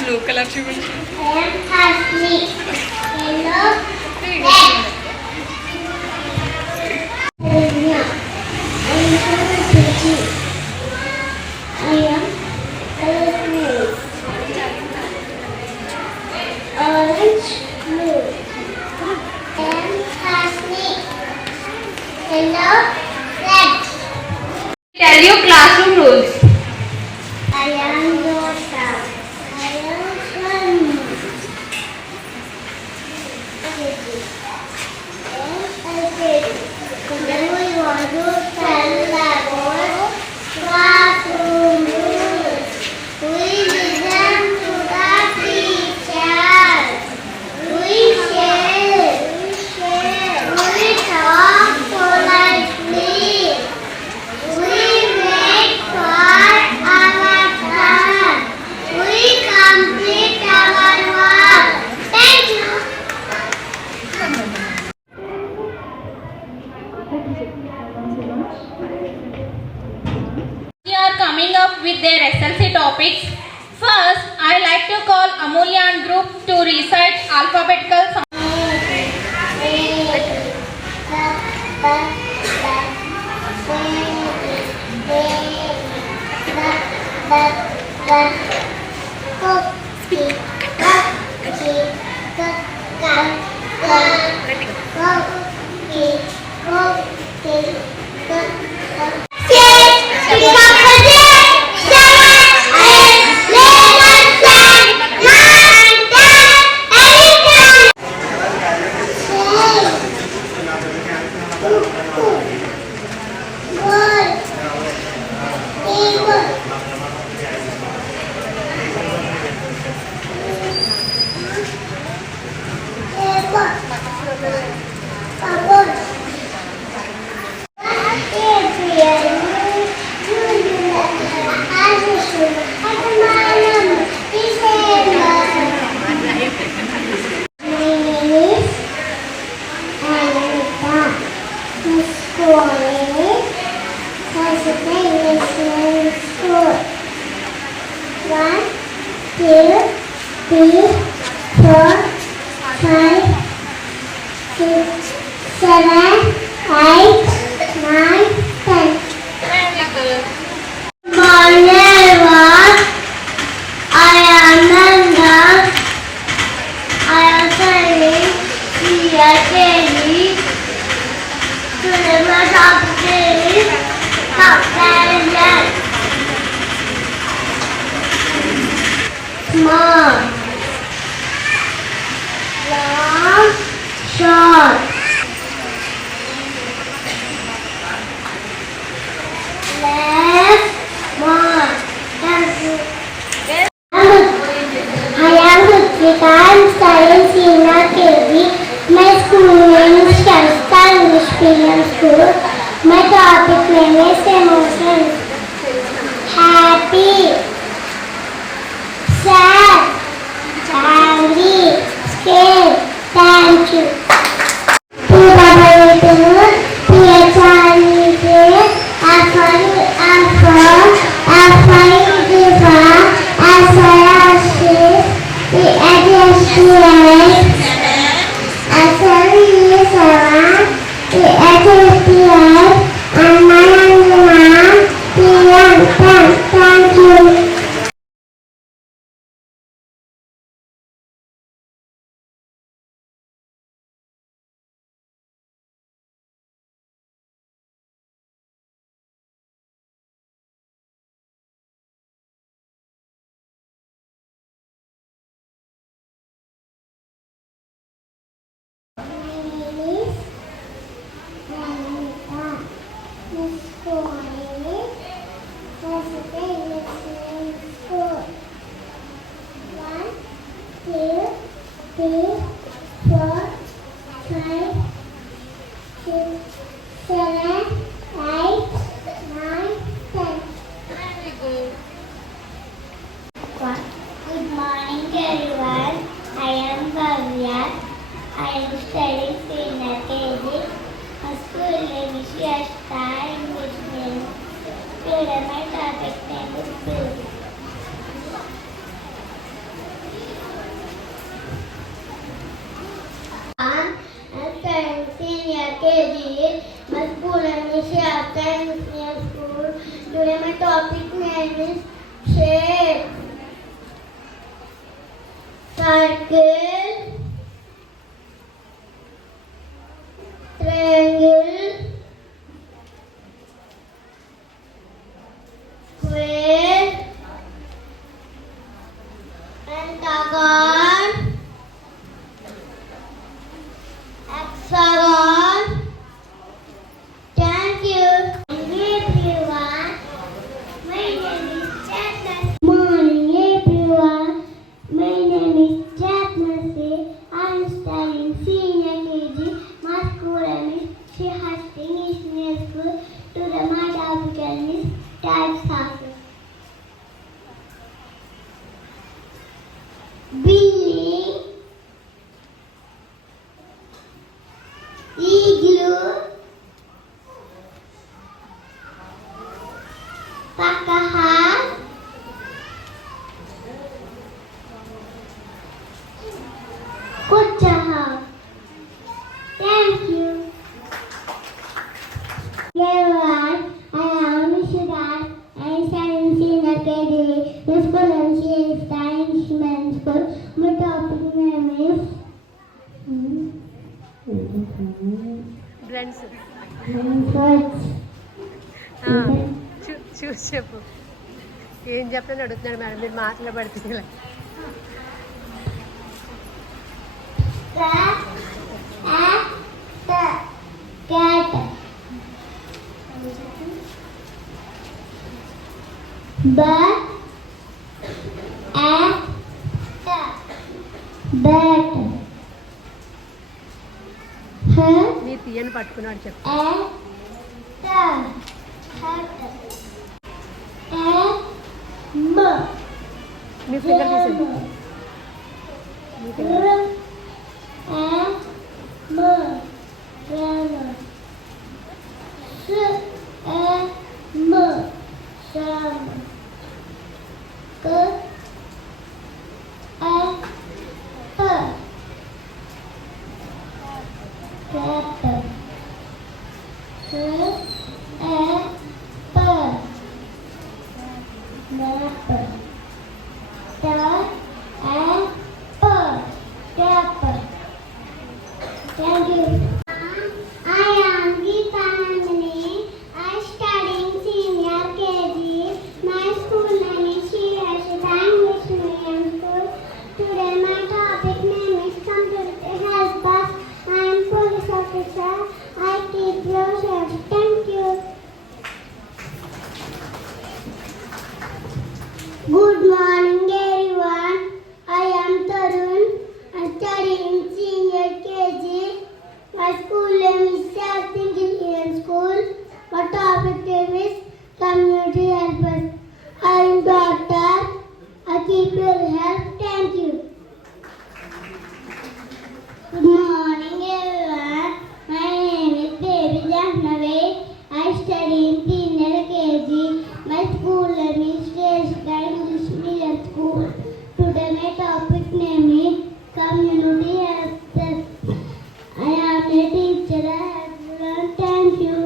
Blue color చూపించు. Tell you classroom rules. I am Jota. I am Sunny. Today we want to tell about classroom rules. We listen to the teacher. We share. We talk politely. We make fun our turn. We complete our work. Thank you. They are coming up with their SLC topics. First, I like to call Amulya and group to recite alphabetical sounds. My topic name is emotions. happy, sad, angry, scared. Thank you. Thank you. Good morning everyone. I am Bhavya. I am studying senior KG. My school name is Yashta English name. Today my topic name is food. I am studying senior KG. My school name is Yashta English School. Today my topic name is shape. Circle, triangle, square, pentagon, hexagon. Thank you. Everyone, my name is Chatna. Morning everyone. My name is Jatnasi. I am studying senior KG. My school name is Sri Hasti English School. Today my topic is types of Billy, Igloo, Pakaha, good job. Thank you. Everyone, I am Nishida. I am studying senior KG. The school name is Englishman School. My topic name is blends words. చూసి చెప్పు. ఏం చెప్పని అడుగుతున్నాడు madam, మీరు మాట్లాడబడితే Cat, bird, bat, నీ తీయని పట్టుకున్నాడు చెప్పు. మీ ఫింగర్ తీసేది. మీ finger Thank you. I am Geeta Nandini. I am studying senior KG. My school name is Sri Harshita English Medium School. Today my topic name is computer help us. I am police officer. I keep yourself. Thank you. study in senior KG. My school name is Shrestha English Medium School. Today my topic name is Community Health. I am a teacher. I have learned. Thank you.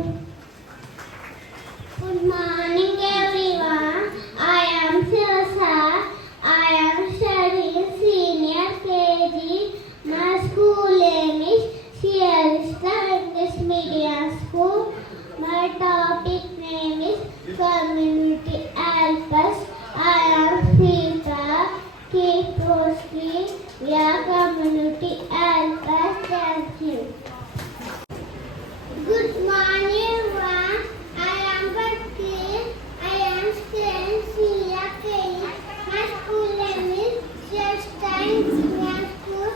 Good morning everyone. I am Sirasa. I am studying senior KG. My school name is Shrestha English Medium School. My topic name is Community Helpers. I am Sita Kiposki. We are community helpers. Thank you. Good morning everyone. I am Bhakti. I am studying senior KG. My school name is Shrestha English Medium School.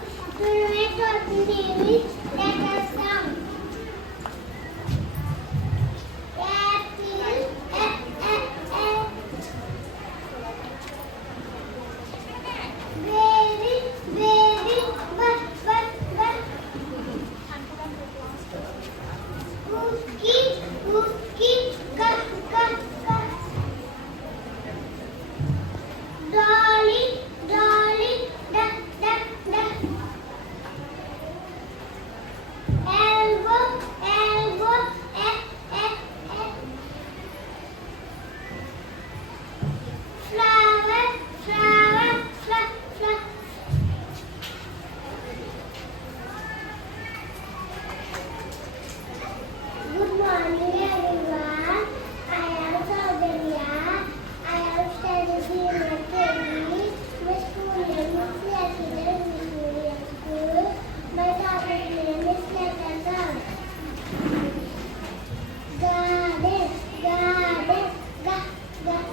My topic name is Let Us Sound. Dolly, dolly, da da da. Elbow, elbow, flower, flower, flower. Good morning everyone. I am Saudanya. I am studying senior KG. My school name is Shrestha English Medium School. My topic name is Let Us Sound. Garden, garden, garden.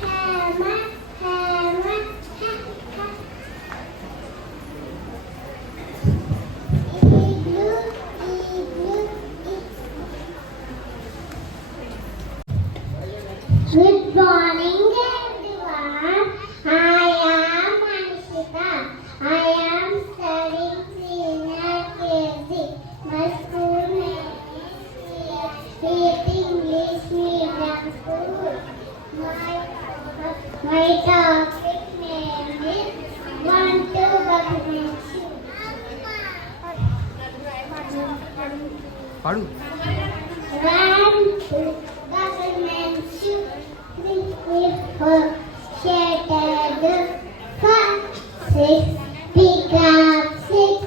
Hammer, hammer, ha, ha. Igloo, igloo, Good morning everyone. I am Anishita. I am studying senior KG. My school name is State English Medium School. My topic name is Want to Document You. పాడు Want to document you. Before shattered 5, 6, pick up 6,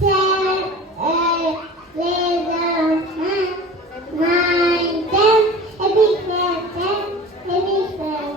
7, 8, 11, 9, 10, a big 10, a big 10.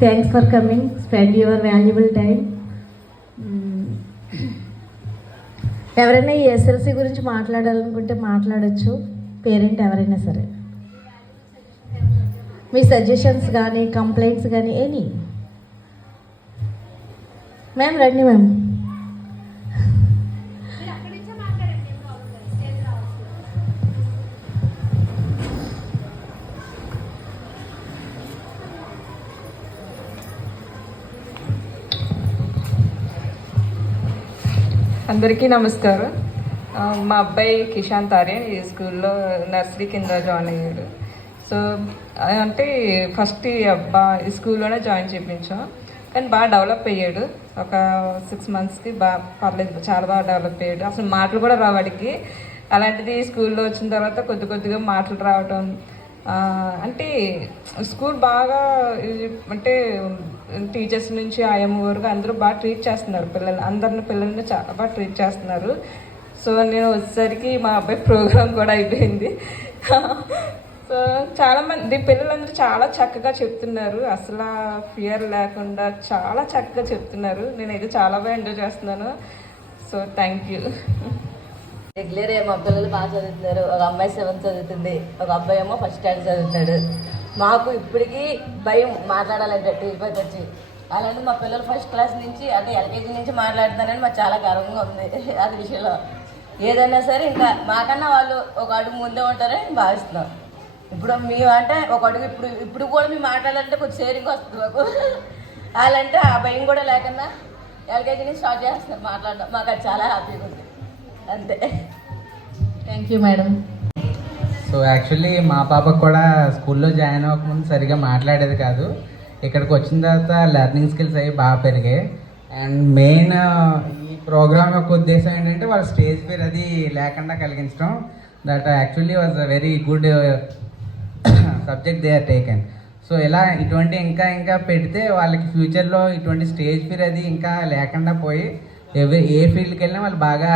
Thanks for coming. Spend your valuable time. ఎవరైనా ఈ SLC గురించి మాట్లాడాలనుకుంటే మాట్లాడచ్చు. Parent ఎవరైనా సరే మీ suggestions కానీ complaints కానీ any. Ma'am రండి మ్యామ్. అందరికీ నమస్కారం. మా అబ్బాయి కిషాన్ తార్యన్ ఈ స్కూల్లో నర్సరీ కింద జాయిన్ అయ్యాడు. సో అంటే ఫస్ట్ ఈ స్కూల్లోనే జాయిన్ చేయించాం. కానీ బాగా డెవలప్ అయ్యాడు. ఒక 6 monthsకి బాగా పర్లేదు, చాలా బాగా డెవలప్ అయ్యాడు. అసలు మాటలు కూడా రావు వాడికి. అలాంటిది స్కూల్లో వచ్చిన తర్వాత కొద్దిగా మాటలు రావటం, అంటే స్కూల్ బాగా అంటే టీచర్స్ నుంచి ఆయమ్మ వరకు అందరూ బాగా ట్రీట్ చేస్తున్నారు. పిల్లల్ని చాలా బాగా ట్రీట్ చేస్తున్నారు. సో నేను వచ్చేసరికి మా అబ్బాయి ప్రోగ్రామ్ కూడా అయిపోయింది. సో చాలామంది పిల్లలందరూ చాలా చక్కగా చెప్తున్నారు, అసలు ఫియర్ లేకుండా చాలా చక్కగా చెప్తున్నారు. నేనైతే చాలా బాగా ఎంజాయ్ చేస్తున్నాను. So thank you. రెగ్యులర్ మా పిల్లలు బాగా చదువుతున్నారు. ఒక అమ్మాయి 7th చదువుతుంది, ఒక అబ్బాయి ఏమో 1st standard చదువుతున్నాడు. మాకు ఇప్పటికీ భయం మాట్లాడాలంటే టీచర్కి వచ్చి. అలాంటి మా పిల్లలు 1st class నుంచి అంటే LKG నుంచి మాట్లాడుతున్నారని మాకు చాలా గర్వంగా ఉంది. అది విషయంలో ఏదైనా సరే ఇంకా మాకన్నా వాళ్ళు ఒక అడుగు ముందే ఉంటారని భావిస్తున్నాం. ఇప్పుడు మేము అంటే ఒక అడుగు ఇప్పుడు కూడా మేము మాట్లాడాలంటే కొంచెం షేరింగ్ వస్తుంది మాకు. అలాంటే ఆ భయం కూడా లేకుండా LKG నుంచి స్టార్ట్ చేస్తున్నారు మాట్లాడడం. మాకు అది చాలా హ్యాపీగా ఉంది. అంతే. Thank you madam. So actually మా పాపకు కూడా స్కూల్లో జాయిన్ అవ్వకముందు సరిగా మాట్లాడేది కాదు. ఇక్కడికి వచ్చిన తర్వాత లెర్నింగ్ స్కిల్స్ అవి బాగా పెరిగాయి. అండ్ మెయిన్ ఈ ప్రోగ్రామ్ యొక్క ఉద్దేశం ఏంటంటే వాళ్ళ స్టేజ్ ఫియర్ అది లేకుండా కలిగించడం. That actually was a very good subject they are taken. So ఇలా ఇటువంటి ఇంకా పెడితే వాళ్ళకి ఫ్యూచర్లో ఇటువంటి స్టేజ్ ఫియర్ అది ఇంకా లేకుండా పోయి ఏ ఫీల్డ్కి వెళ్ళినా వాళ్ళు బాగా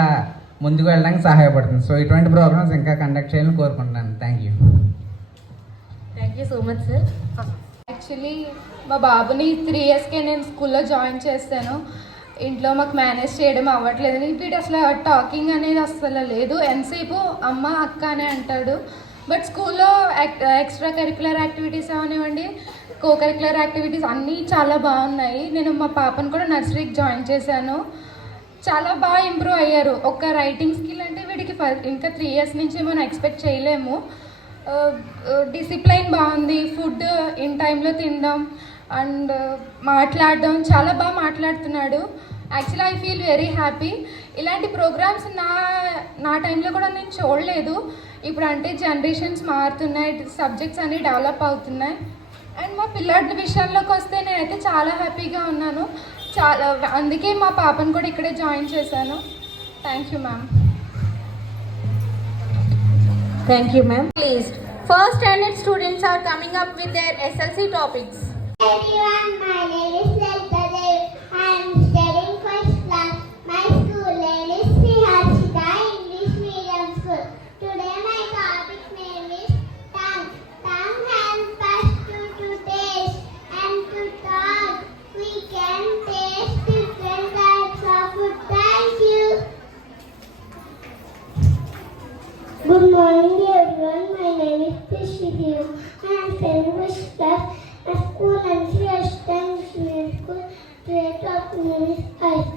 ముందుకు వెళ్ళడానికి సహాయపడుతుంది. సో ఇటువంటి ప్రోగ్రామ్స్ ఇంకా కండక్ట్ చేయాలని కోరుకుంటున్నాను. Thank you. Thank you so much sir. Actually మా బాబుని 3 yearsకే నేను స్కూల్లో జాయిన్ చేశాను. ఇంట్లో మాకు మేనేజ్ చేయడం అవ్వట్లేదు. వీడు అసలు టాకింగ్ అనేది అసలు లేదు. ఎంతసేపు అమ్మ అక్క అనే అంటాడు. బట్ స్కూల్లో ఎక్స్ట్రా కరిక్యులర్ యాక్టివిటీస్ అవనివ్వండి, కో కరిక్యులర్ యాక్టివిటీస్ అన్నీ చాలా బాగున్నాయి. నేను మా పాపను కూడా నర్సరీకి జాయిన్ చేశాను. చాలా బాగా ఇంప్రూవ్ అయ్యారు. ఒక రైటింగ్ స్కిల్ అంటే వీడికి ఇంకా 3 years నుంచి మనం ఎక్స్పెక్ట్ చేయలేము. డిసిప్లైన్ బాగుంది, ఫుడ్ ఇన్ టైంలో తినడం అండ్ మాట్లాడడం చాలా బాగా మాట్లాడుతున్నాడు. Actually I feel very happy. ఇలాంటి ప్రోగ్రామ్స్ నా టైంలో కూడా నేను చూడలేదు. ఇప్పుడు అంటే జనరేషన్స్ మారుతున్నాయి, సబ్జెక్ట్స్ అన్నీ డెవలప్ అవుతున్నాయి. అండ్ మా పిల్లాడి విషయంలోకి వస్తే నేనైతే చాలా హ్యాపీగా ఉన్నాను. అందుకే మా పాపను కూడా ఇక్కడే జాయిన్ చేశాను. Thank you ma'am. Thank you ma'am. Please, 1st standard students are coming up with their SLC topics. Everyone, my name is Lalita Dev. I am studying 1st class. My school name is Sri Harshita English Medium School. Today my topic name is tongue. Tongue helps us to taste and to talk. We can taste different types of food. Thank you. Good morning everyone. My name is Prishdev. I am studying 1st class. My school name is Sri Harshita English Medium School. Today topic name is eyes.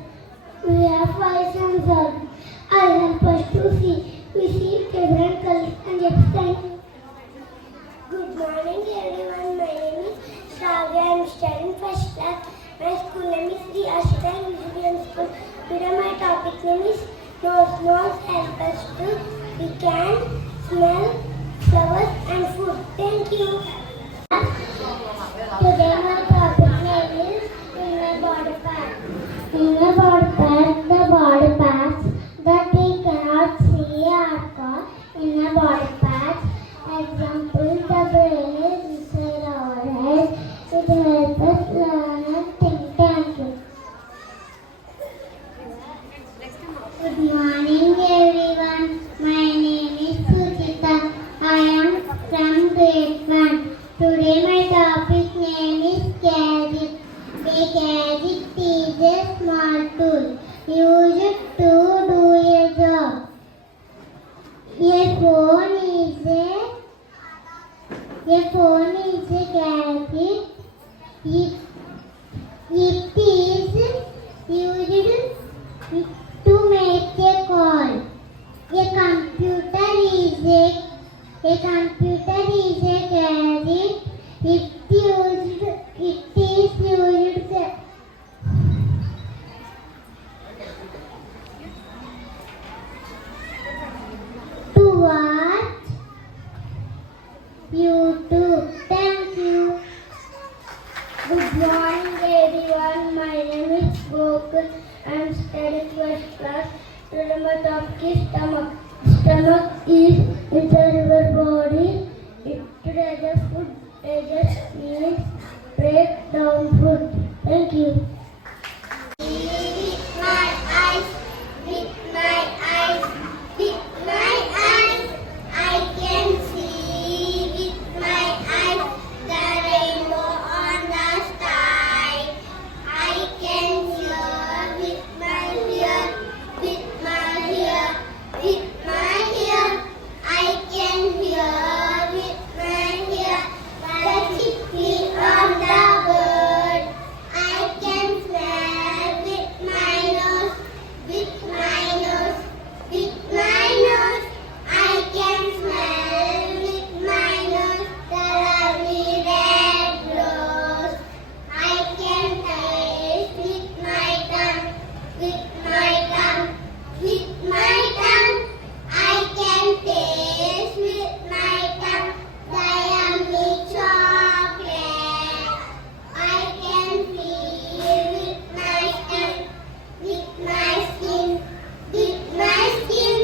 We have eyes and sound. Eyes help us to see. We see different colors and shapes. Thank you. Good morning everyone. My name is Shravya. I am studying 1st class. My school name is Sri Harshita English Medium School. Today my topic name is nose. Nose help us to we can smell flowers and food. Thank you. Today my topic name is inner body parts. Inner body parts, the body parts that we cannot see or call inner body parts. Example, the brain is inside our head. It helps us learn and think. Thank you. Good morning everyone. My name is Sujita. I am from grade 1. Today my topic name is gadget. A gadget is a small tool used to do a job. A phone is a gadget. It is used to make a call. A computer is a gadget. It is used morning everyone, my name is Gokul. I am studying first class. Today my topic is stomach. Stomach is inside your body. It digests food, digests meals, break down food. Thank you. With my eyes, with my eyes, with my eyes, I can see with my eyes the rainbow on the sky. I can hear with my ear, with my ear, with my ear. I can hear with my ear the chirping of the bird. I can smell with my nose, with my nose, with my nose. I can smell with my nose the lovely red rose. I can taste with my tongue, with my tongue, with my tongue. I can taste with my tongue the yummy chocolate. I can feel with my skin, with my skin, with my skin.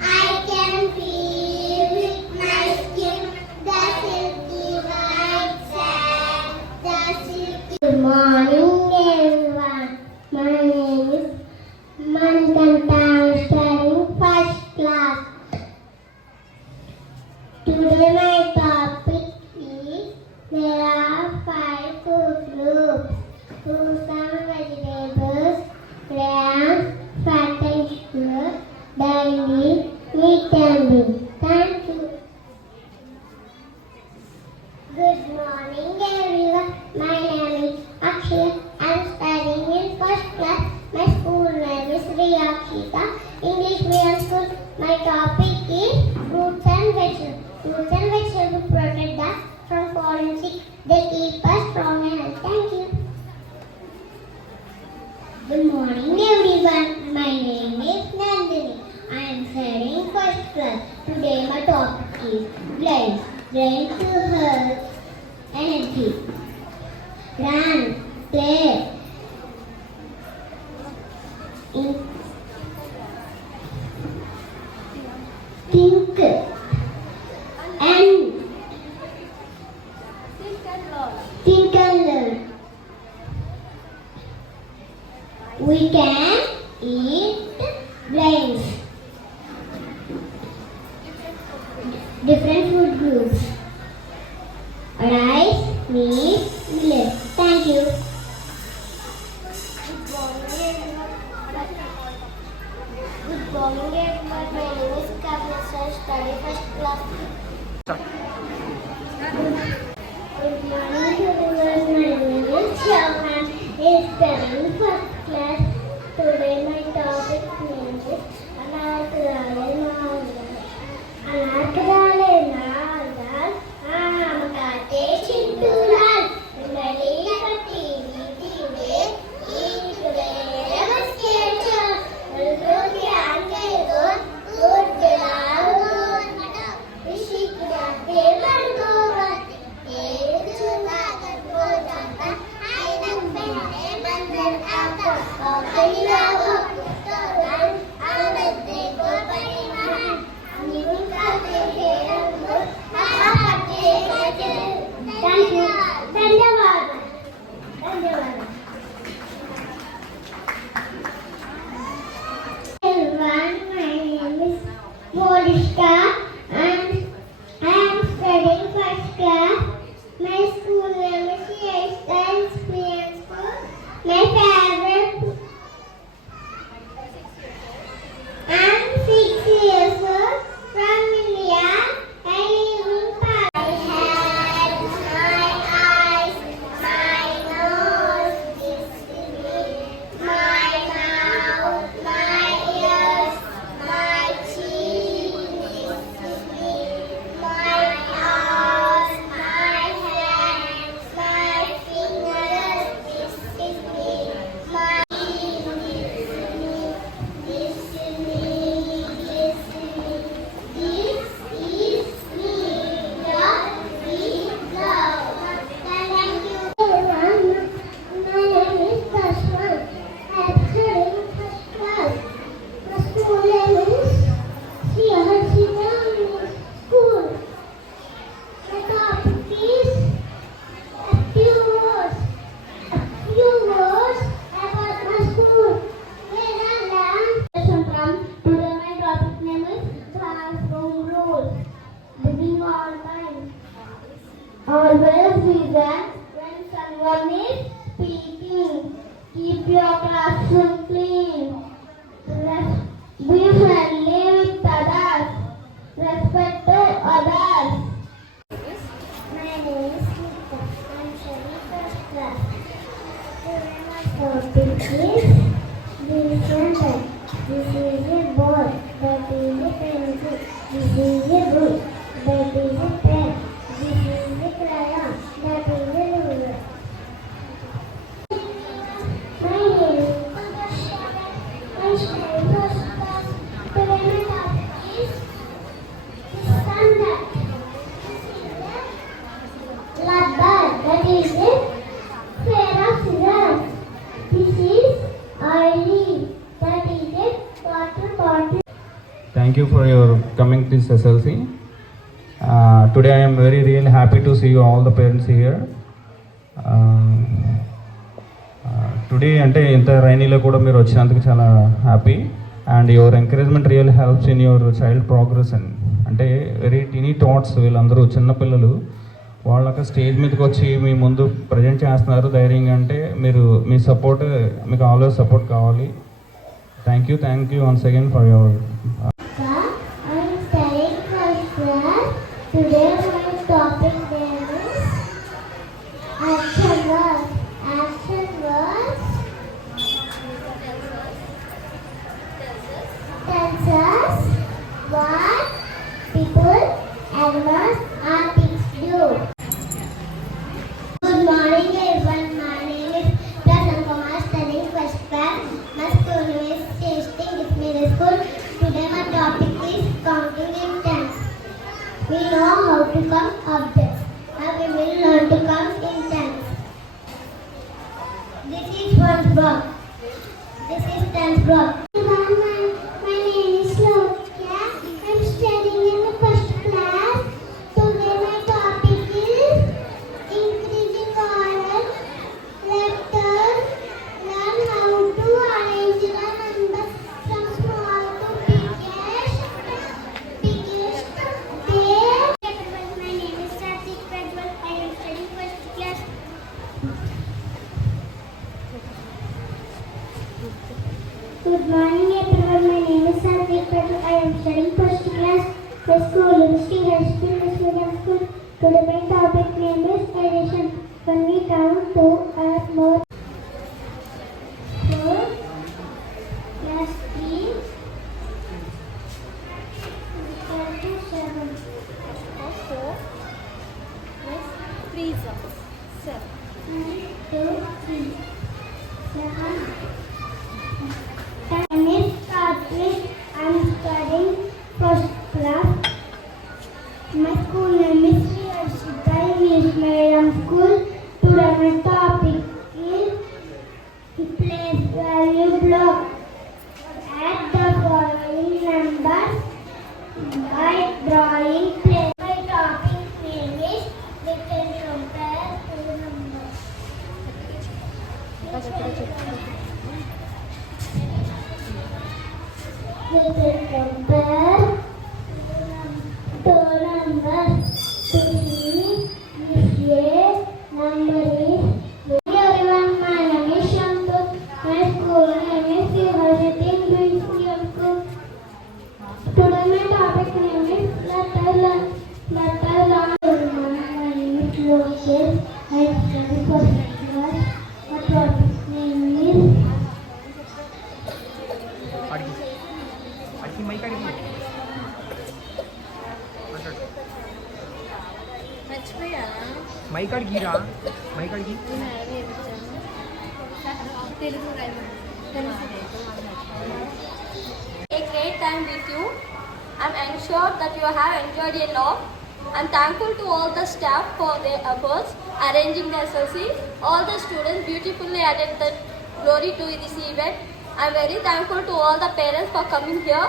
I can feel with my skin the silky white sand, the silky. Good morning, everyone. My name is Manikanta. I am studying first class. Today my topic is there are 5 food groups: fruits and vegetables, grains, fat and sugar, dairy, meat and milk. Thank you. Good morning everyone. My name is Akshay. I am studying in first class. My school name is Riyakshita English Medium School. My topic is fruits and vegetables. Fruits and vegetables protect us from falling sick. They keep us strong and healthy. Thank you. Good morning everyone. My name is Nandini. I am studying first class. Today my topic is grains. Grains to health, energy. Run, play, think, and learn. We can eat grains. Different food groups: rice, meat, millet. Thank you. Good morning everyone. My name is Kavya. I study first class. Good morning everyone. My name is Shauhan. I studying first class. Today my topic name is Anarkadale Nagal. Anarkadale Nagal. Amakate Chintural. Nalila Patini Tive. Eat wherever skater. Look at the road. Good Bilago. Ishikate Margova. Thank you. ధన్యవాదాలు. Everyone, my name is Modishka and I am studying first class. My school name is Experience School. My favorite. I am 6 years old from India. I live in Paris. My hands, my eyes, my nose, your classroom clean. Be friendly with others. Respect others. My name is Nita. I'm studying first class. Today my topic is descendant. This is a ball. That is a pencil. This is a book. That is a pen. This is a crayon. That is a ruler. My name is Purvashara. I study first class. Today my topic is descendant. Rubber. That is a pair of scissors. This is oily. That is a water bottle. Thank you for your coming to this SLC. Today I am really happy to see you all the parents here. Today అంటే ఇంత రైనీలో కూడా మీరు వచ్చినందుకు చాలా happy and your encouragement real helps in your child progress అంటే very teeny thoughts వీళ్ళందరూ చిన్నపిల్లలు వాళ్ళకి స్టేజ్ మీదకి వచ్చి మీ ముందు ప్రజెంట్ చేస్తున్నారు ధైర్యంగా అంటే మీరు మీ సపోర్ట్ మీకు ఆల్వేస్ సపోర్ట్ కావాలి. Thank you once again for your I'm studying first class. Today my topic name is action words. Action words tells us what people, animals, and things do. Good morning everyone. My name is Prasan Kumar, studying first class. My school name is Tasting Middle School. Today my topic is counting in tens. We know how to count objects. Now we will learn to count in tens. This is first block. This is tens block. My name is Lokya. I'm studying in the first class. Today my topic is increasing order, letters. Learn how to arrange the numbers from small to biggest. My name is Satik Pradwal. I am studying first class. Good morning everyone. My name is Satik Pradwal. I am studying first class. The school, University High School, the Medium School. Today my topic name is addition. When we count 2 or more. 4 plus 3 equal to 7. 4 plus 3 is 7. 2, 3. 7. Time is Karthik. I am studying first class. My school name is Sri Harshita English Medium School. Today my topic is place value block. Add the following numbers by drawing place. My topic name is we can compare two numbers. We can compare two numbers. To see this year number is. Everyone, my name is Shantu. My school name is Sri Harshita English Medium School. Today my topic name is letter learn. My name is Lokesh. I study first class. My topic name is mic అడిగిరా mic అడిగి A great time with you. I'm ensured that you have enjoyed a lot. I'm thankful to all the staff for their efforts arranging the SLC. All the students beautifully attended glory to this event. I'm very thankful to all the parents for coming here,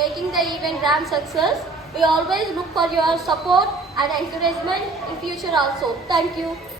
making the event grand success. We always look for your support and encouragement in future also. Thank you.